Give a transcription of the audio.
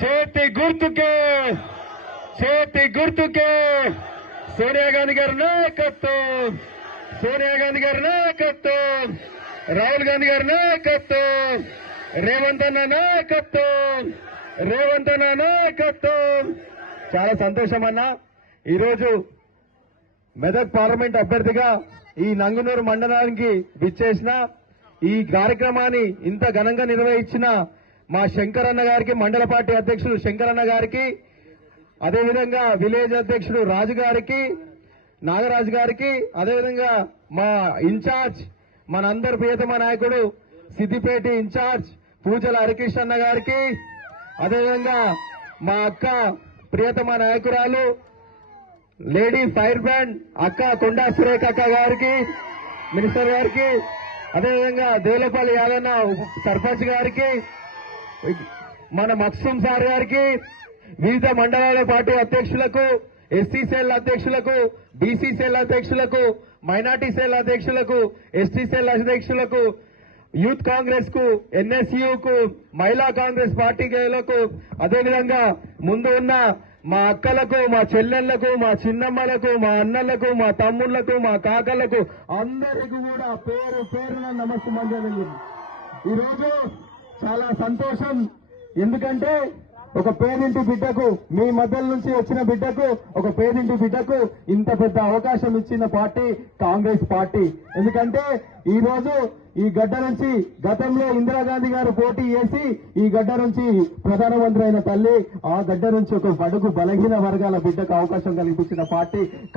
చేతి గుర్తుకే సోనియా గాంధీ గారి నాయకత్వం, సోనియా గాంధీ గారి నాయకత్వం, రాహుల్ గాంధీ గారి నాయకత్వం, రేవంత్ అన్న నాయకత్వం. చాలా సంతోషం అన్న. ఈరోజు మెదక్ పార్లమెంట్ అభ్యర్థిగా ఈ నంగునూరు మండలానికి విచ్చేసిన ఈ కార్యక్రమాన్ని ఇంత ఘనంగా నిర్వహించిన మా శంకరన్న గారికి, మండల పార్టీ అధ్యక్షుడు శంకరన్న గారికి, అదేవిధంగా విలేజ్ అధ్యక్షుడు రాజు గారికి, నాగరాజు గారికి, అదేవిధంగా మా ఇన్ఛార్జ్ మనందరి ప్రియతమ నాయకుడు సిద్దిపేట ఇన్ఛార్జ్ పూజల హరికృష్ణన్న గారికి, అదేవిధంగా మా అక్క ప్రియతమ నాయకురాలు లేడీ ఫైర్ బ్రాండ్ అక్క కొండా సురేఖ అక్క గారికి, మినిస్టర్ గారికి, అదేవిధంగా దేవులపల్లి యాదన్న సర్పంచ్ గారికి, మన మక్సూమ్ సార్ గారికి, వివిధ మండలాల పార్టీ అధ్యక్షులకు, ఎస్సీ సెల్ అధ్యక్షులకు, బీసీ సెల్ అధ్యక్షులకు, మైనార్టీ సెల్ అధ్యక్షులకు, ఎస్టీ సెల్ అధ్యక్షులకు, యూత్ కాంగ్రెస్ కు, ఎన్ఎస్యుకు, మహిళా కాంగ్రెస్ పార్టీలకు, అదేవిధంగా ముందు ఉన్న మా అక్కలకు, మా చెల్లెళ్లకు, మా చిన్నమ్మలకు, మా అన్నలకు, మా తమ్ముళ్లకు, మా కాకలకు అందరికీ కూడా పేరు పేరున నమస్కారం. ఈరోజు చాలా సంతోషం. ఎందుకంటే ఒక పేదింటి బిడ్డకు, మీ మధ్య నుంచి వచ్చిన బిడ్డకు, ఒక పేదింటి బిడ్డకు ఇంత పెద్ద అవకాశం ఇచ్చిన పార్టీ కాంగ్రెస్ పార్టీ. ఎందుకంటే ఈ రోజు ఈ గడ్డ నుంచి గతంలో ఇందిరాగాంధీ గారు పోటీ చేసి ఈ గడ్డ నుంచి ప్రధానమంత్రి అయిన తల్లి, ఆ గడ్డ నుంచి ఒక బడుగు బలహీన వర్గాల బిడ్డకు అవకాశం కల్పించిన పార్టీ